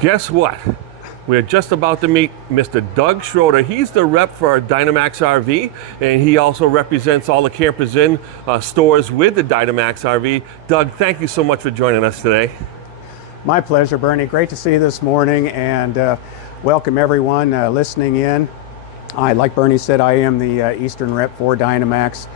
Guess what? We're just about to meet Mr. Dug Schroeder. He's the rep for Dynamax RV, and he also represents all the 𝒂𝒊𝒍𝒂𝒊𝒍 stores with the Dynamax RV. Doug, thank you so much for joining us today. My pleasure, Bernie. Great to see you this morning, and welcome everyone listening in. Like Bernie said, I am the Eastern rep for Dynamax.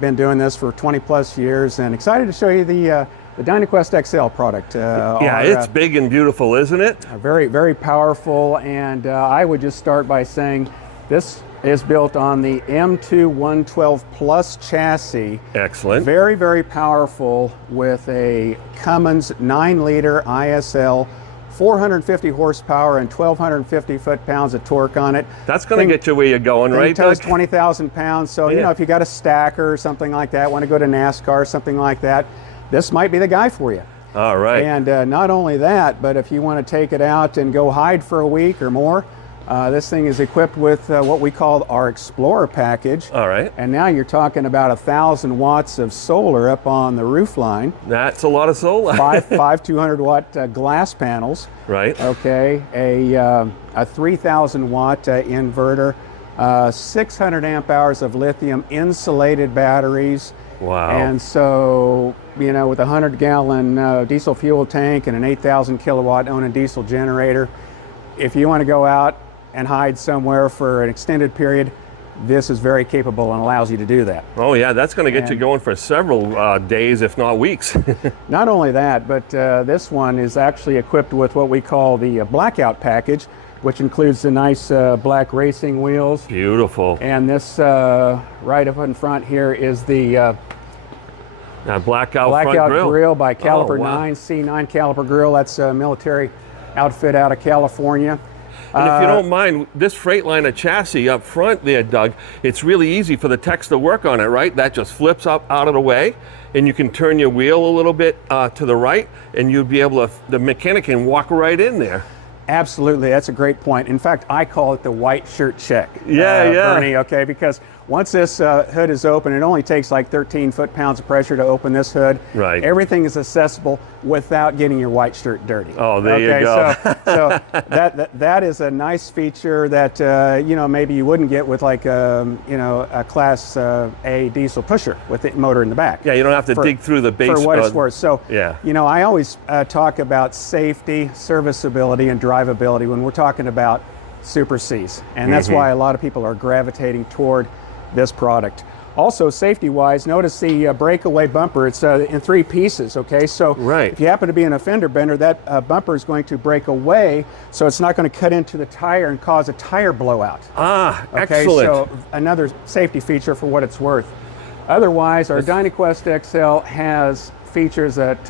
Been doing this for 20 plus years, and excited to show you the Dynaquest XL product. Yeah, it's big and beautiful, isn't it? Very, very powerful, and I would just start by saying this is built on the M2 Plus chassis. Excellent. Very, very powerful with a Cummins 9-liter ISL, 450 horsepower and 1,250 foot-pounds of torque on it. That's going to get you where you're going, right, Doug? It does 20,000 pounds, so you know, if you got a stacker or something like that, want to go to NASCAR or something like that, this might be the guy for you. All right. And not only that, but if you want to take it out and go hide for a week or more, this thing is equipped with what we call our Explorer package. All right. And now you're talking about 1,000 watts of solar up on the roof line. That's a lot of solar. five 200-watt glass panels. Right. Okay. A 3,000 watt inverter, 600 amp hours of lithium insulated batteries. Wow. And so, you know, with a 100-gallon diesel fuel tank and an 8,000 kilowatt Onan diesel generator, if you want to go out and hide somewhere for an extended period, this is very capable and allows you to do that. Oh yeah, that's going to get you going for several days, if not weeks. Not only that, but this one is actually equipped with what we call the blackout package, which includes the nice black racing wheels. Beautiful. And this right up in front here is the blackout front grill. grill by Caliper Oh, wow. 9, C9 caliper grill. That's a military outfit out of California. And if you don't mind, this Freightliner chassis up front there, Doug, it's really easy for the techs to work on it, right? That just flips up out of the way, and you can turn your wheel a little bit to the right, and you'll be able to, the mechanic can walk right in there. Absolutely, that's a great point. In fact, I call it the white shirt check. Yeah. Bernie, okay, because once this hood is open, it only takes like 13 foot-pounds of pressure to open this hood. Right. Everything is accessible without getting your white shirt dirty. Oh, there you go. So that is a nice feature that you know, maybe you wouldn't get with like you know, a Class A diesel pusher with the motor in the back. Yeah, you don't have to dig through the base. For what it's worth. So, yeah. you know, I always talk about safety, serviceability, and drivability when we're talking about Super Cs, and that's why a lot of people are gravitating toward this product. Also, safety-wise, notice the breakaway bumper. It's in 3 pieces, okay? So if you happen to be an fender bender, that bumper is going to break away, so it's not going to cut into the tire and cause a tire blowout. Ah, okay? excellent. So another safety feature for what it's worth. Otherwise, our Dynaquest XL has features that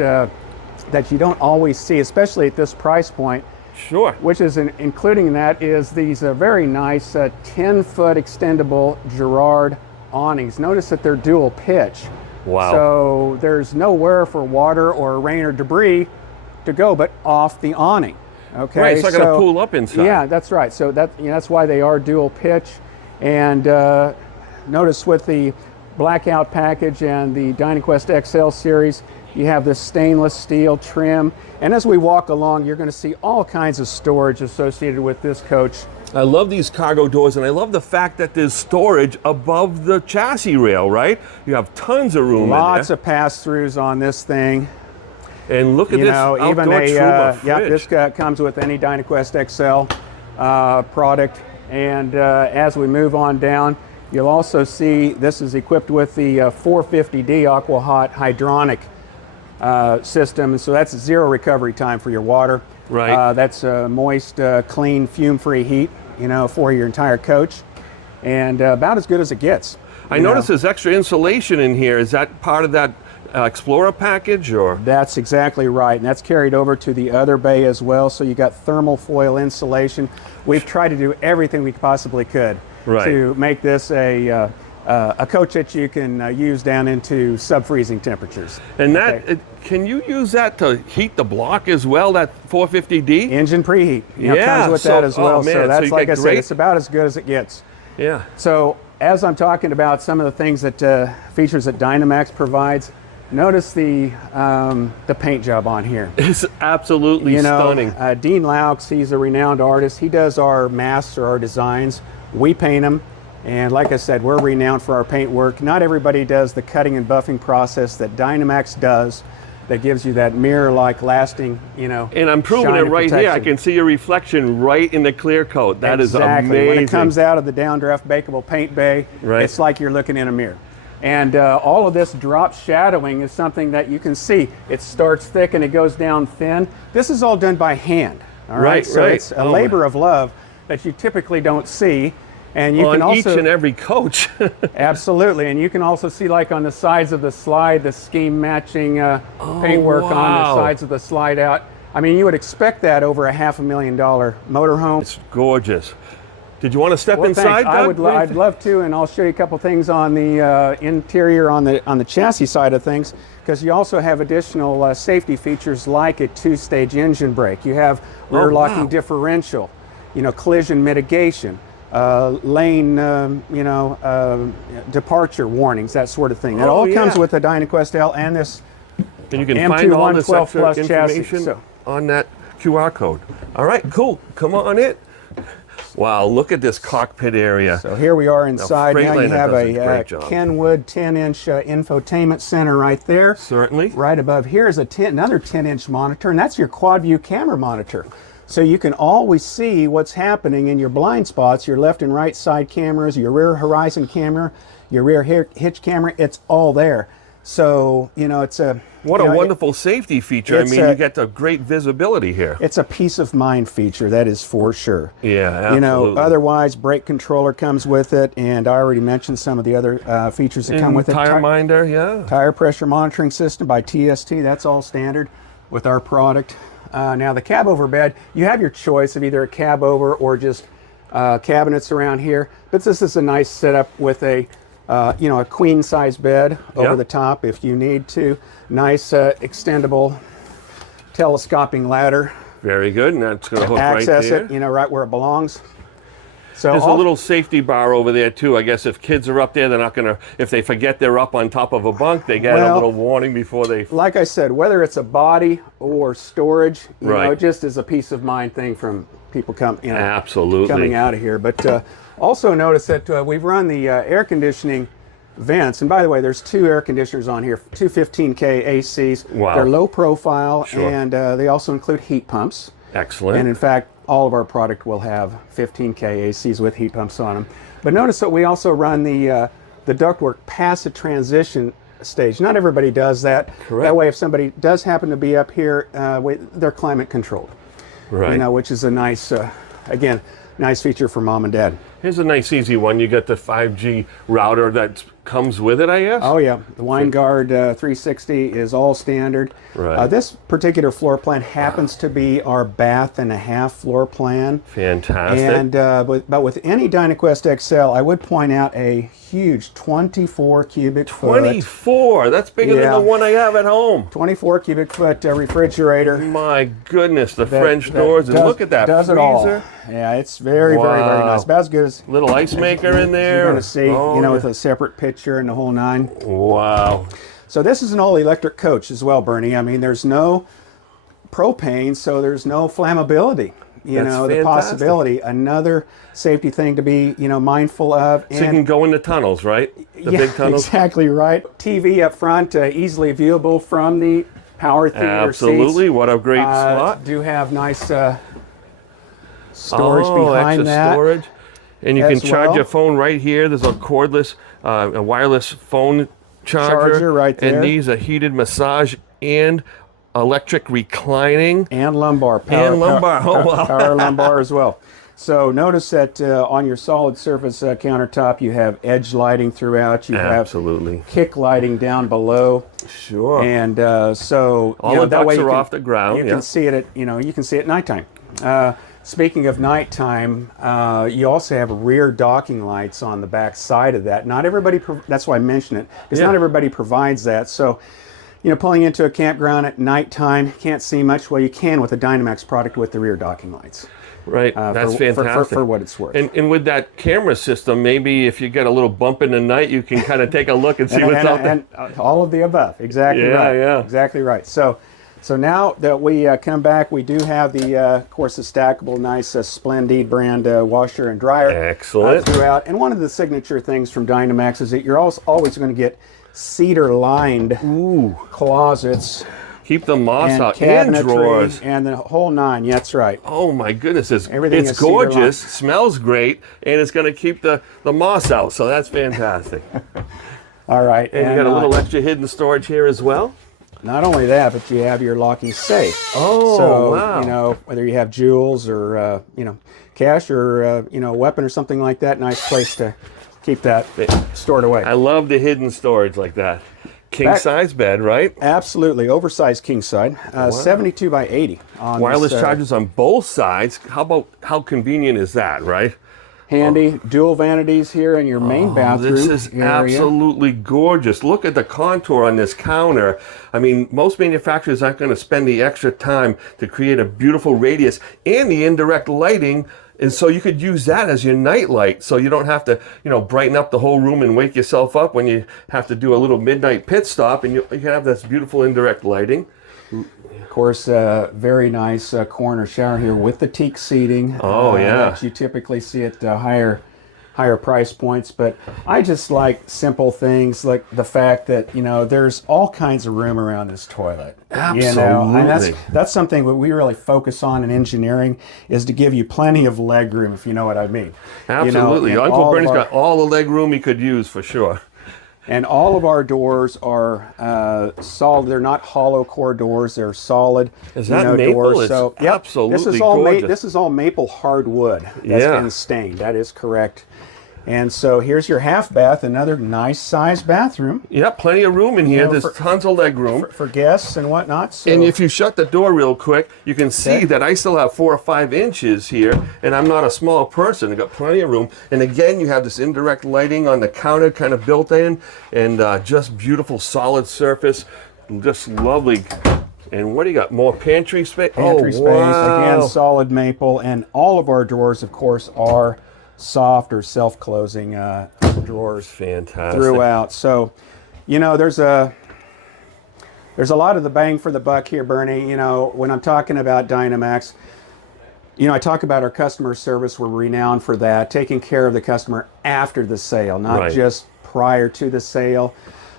that you don't always see, especially at this price point. Sure. Which is, including that, is these very nice 10-foot extendable Girard awnings. Notice that they're dual pitch. Wow. So there's nowhere for water or rain or debris to go but off the awning. Okay. Right, it's not going to pool up inside. Yeah, that's right. So that's why they are dual pitch. And notice with the blackout package and the Dynaquest XL series, you have this stainless steel trim, and as we walk along, you're going to see all kinds of storage associated with this coach. I love these cargo doors, and I love the fact that there's storage above the chassis rail, right? You have tons of room Lots in of pass-throughs on this thing. And look at this outdoor Truma fridge. Yeah, this comes with any Dynaquest XL product, and as we move on down, you'll also see this is equipped with the 450D Aqua Hot hydronic system, and so that's 0 recovery time for your water. Right. That's moist, clean, fume-free heat, you know, for your entire coach, and about as good as it gets. I notice there's extra insulation in here. Is that part of that Explorer package, or? That's exactly right, and that's carried over to the other bay as well. So you got thermal foil insulation. We've tried to do everything we possibly could to make this a coach that you can use down into sub-freezing temperatures. And that, can you use that to heat the block as well, that 450D? Engine preheat. Comes with that as well. Man, so that's, so like I said, it's about as good as it gets. Yeah. So as I'm talking about some of the things that features that Dynamax provides, Notice the paint job on here. It's absolutely stunning. Dean Laux, he's a renowned artist. He does our masks or our designs. We paint them. And like I said, we're renowned for our paint work. Not everybody does the cutting and buffing process that Dynamax does, that gives you that mirror-like lasting, you know, and I'm proving it right here. I can see your reflection right in the clear coat. That is amazing. When it comes out of the downdraft bakeable paint bay, it's like you're looking in a mirror. And all of this drop shadowing is something that you can see. It starts thick and it goes down thin. This is all done by hand. All right. So it's a labor of love that you typically don't see. And you can also, each and every coach. Absolutely, and you can also see, like on the sides of the slide, the scheme matching paintwork on the sides of the slide out. I mean, you would expect that over a $500,000 motorhome. It's gorgeous. Did you want to step inside, Doug? I'd love to, and I'll show you a couple things on the interior on the chassis side of things, because you also have additional safety features like a 2-stage engine brake. You have rear locking differential, you know, collision mitigation. Lane, departure warnings, that sort of thing. It all comes with the Dynaquest L and this and you can find all this extra information chassis, on that QR code. All right, cool. Come on in. Wow, look at this cockpit area. So here we are inside. Now you have a Kenwood 10-inch infotainment center right there. Certainly. Right above here is another 10-inch monitor, and that's your quad view camera monitor. So you can always see what's happening in your blind spots, your left and right side cameras, your rear horizon camera, your rear hitch camera, it's all there. So, you know, it's a... What a wonderful safety feature. I mean, you get the great visibility here. It's a peace of mind feature, that is for sure. Yeah, absolutely. You know, otherwise, brake controller comes with it, and I already mentioned some of the other features that come with it. Tire minder, yeah. Tire pressure monitoring system by TST, that's all standard with our product. Now the cab over bed, you have your choice of either a cab over or just cabinets around here. But this is a nice setup with a, a queen size bed over the top if you need to. Nice extendable telescoping ladder. Very good, and that's going to hook right there. Access it, you know, right where it belongs. So there's a little safety bar over there too. I guess if kids are up there, they're not going to, if they forget they're up on top of a bunk, they get a little warning before they... Like I said, whether it's a body or storage, you know, it just is a peace of mind thing from people coming out of here. But also notice that we've run the air conditioning vents. And by the way, there's 2 air conditioners on here, 2 15K ACs. Wow. They're low profile, and they also include heat pumps. Excellent. And in fact, all of our product will have 15K ACs with heat pumps on them. But notice that we also run the ductwork past the transition stage. Not everybody does that. Correct. That way, if somebody does happen to be up here, they're climate controlled. Right. You know, which is a nice, again, nice feature for mom and dad. Here's a nice easy one. You get the 5G router that comes with it, I guess? Oh yeah, the WineGuard 360 is all standard. Right. This particular floor plan happens to be our bath and a half floor plan. Fantastic. And but with any Dynaquest XL, I would point out a huge 24 cubic foot. 24? That's bigger than the one I have at home. 24 cubic foot refrigerator. My goodness, the French doors, and look at that does freezer. It all. Yeah, it's very, very nice. About as good as little ice maker in there. You're going to see, you know, with a separate picture and the whole 9. Wow. So this is an all-electric coach as well, Bernie. I mean, there's no propane, so there's no flammability. You know, the possibility. Another safety thing to be, you know, mindful of. So you can go in the tunnels, right? The big tunnels. Exactly right. TV up front, easily viewable from the power theater Absolutely. seats. What a great slot. Do have nice storage behind that. Storage. And you can charge your phone right here. There's a cordless, a wireless phone charger right there. And these are heated massage and electric reclining. And lumbar. Power lumbar as well. So notice that on your solid surface countertop, you have edge lighting throughout. You have kick lighting down below. Sure. And so all the ducts are off the ground. You can see it at you can see it at nighttime. Speaking of nighttime, you also have rear docking lights on the back side of that. Not everybody, that's why I mention it, because not everybody provides that. So, pulling into a campground at nighttime, can't see much. Well, you can with a Dynamax product with the rear docking lights. Right, that's fantastic. For what it's worth. And with that camera system, maybe if you get a little bump in the night, you can kind of take a look and see what's out there. And all of the above, exactly right. Yeah. Exactly right. So now that we come back, we do have the, of course, the stackable, nice Splendid brand washer and dryer. Excellent. Throughout. And one of the signature things from Dynamax is that you're always going to get cedar-lined closets. Keep the moss and out, and drawers. And the whole nine. Yeah, that's right. Oh my goodness, Everything it's is gorgeous, smells great, and it's going to keep the moss out, so that's fantastic. All right. And you got a little extra hidden storage here as well? Not only that, but you have your locking safe. Oh, so, wow. Whether you have jewels or, cash or, a weapon or something like that, nice place to keep that stored away. I love the hidden storage like that. King size bed, right? Absolutely. Oversized king side. 72 by 80. On wireless this, chargers on both sides. How convenient is that, right? Handy. Dual vanities here in your main bathroom. This is absolutely gorgeous. Look at the contour on this counter. I mean, most manufacturers aren't going to spend the extra time to create a beautiful radius and the indirect lighting. And so you could use that as your night light, so you don't have to, brighten up the whole room and wake yourself up when you have to do a little midnight pit stop, and you can have this beautiful indirect lighting. Of course, very nice corner shower here with the teak seating. Oh, yeah. That you typically see at higher price points, but I just like simple things like the fact that there's all kinds of room around this toilet. Absolutely. And that's something that we really focus on in engineering, is to give you plenty of leg room, if you know what I mean. Absolutely. Uncle Bernie's got all the leg room he could use for sure. And all of our doors are solid. They're not hollow core doors. They're solid. Is that maple? Doors. So, absolutely this is all gorgeous. This is all maple hardwood that's been stained. That is correct. And so here's your half bath, another nice sized bathroom. Yeah, plenty of room in here. There's tons of leg room. For guests and whatnot. So. And if you shut the door real quick, you can see that I still have 4 or 5 inches here, and I'm not a small person. I've got plenty of room. And again, you have this indirect lighting on the counter kind of built in, and just beautiful solid surface. Just lovely. And what do you got? More pantry space? Pantry space. Wow. Again, solid maple. And all of our doors, of course, are soft or self-closing drawers. Fantastic. Throughout. So, there's a lot of the bang for the buck here, Bernie. When I'm talking about Dynamax, I talk about our customer service. We're renowned for that, taking care of the customer after the sale, not just prior to the sale.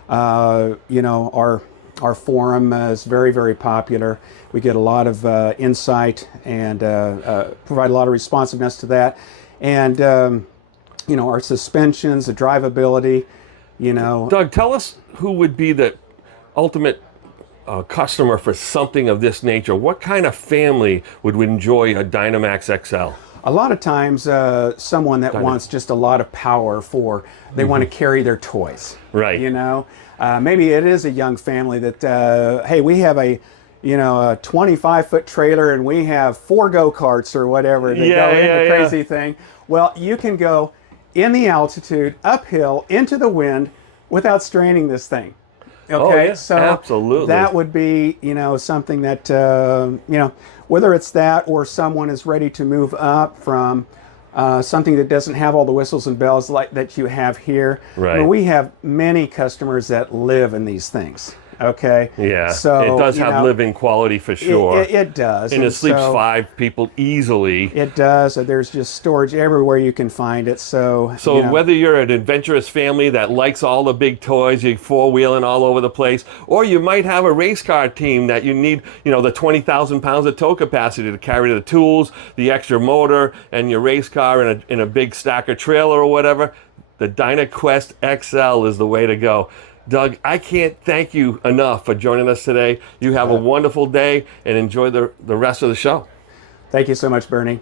Our forum is very, very popular. We get a lot of insight and provide a lot of responsiveness to that. And, our suspensions, the drivability, Doug, tell us who would be the ultimate customer for something of this nature. What kind of family would enjoy a Dynamax XL? A lot of times, someone that wants just a lot of power they want to carry their toys. Right. Maybe it is a young family that, hey, we have a 25-foot trailer and we have 4 go-karts or whatever. They go in the crazy thing. Well, you can go in the altitude, uphill, into the wind without straining this thing. Okay, so absolutely. That would be, something that, whether it's that or someone is ready to move up from something that doesn't have all the whistles and bells like that you have here. Right. I mean, we have many customers that live in these things. Okay. Yeah. So it does have living quality for sure. It does. And it sleeps 5 people easily. It does. There's just storage everywhere you can find it. So whether you're an adventurous family that likes all the big toys, you're 4-wheeling all over the place, or you might have a race car team that you need, the 20,000 pounds of tow capacity to carry the tools, the extra motor, and your race car in a big stacker trailer or whatever, the Dynaquest XL is the way to go. Doug, I can't thank you enough for joining us today. You have a wonderful day and enjoy the rest of the show. Thank you so much, Bernie.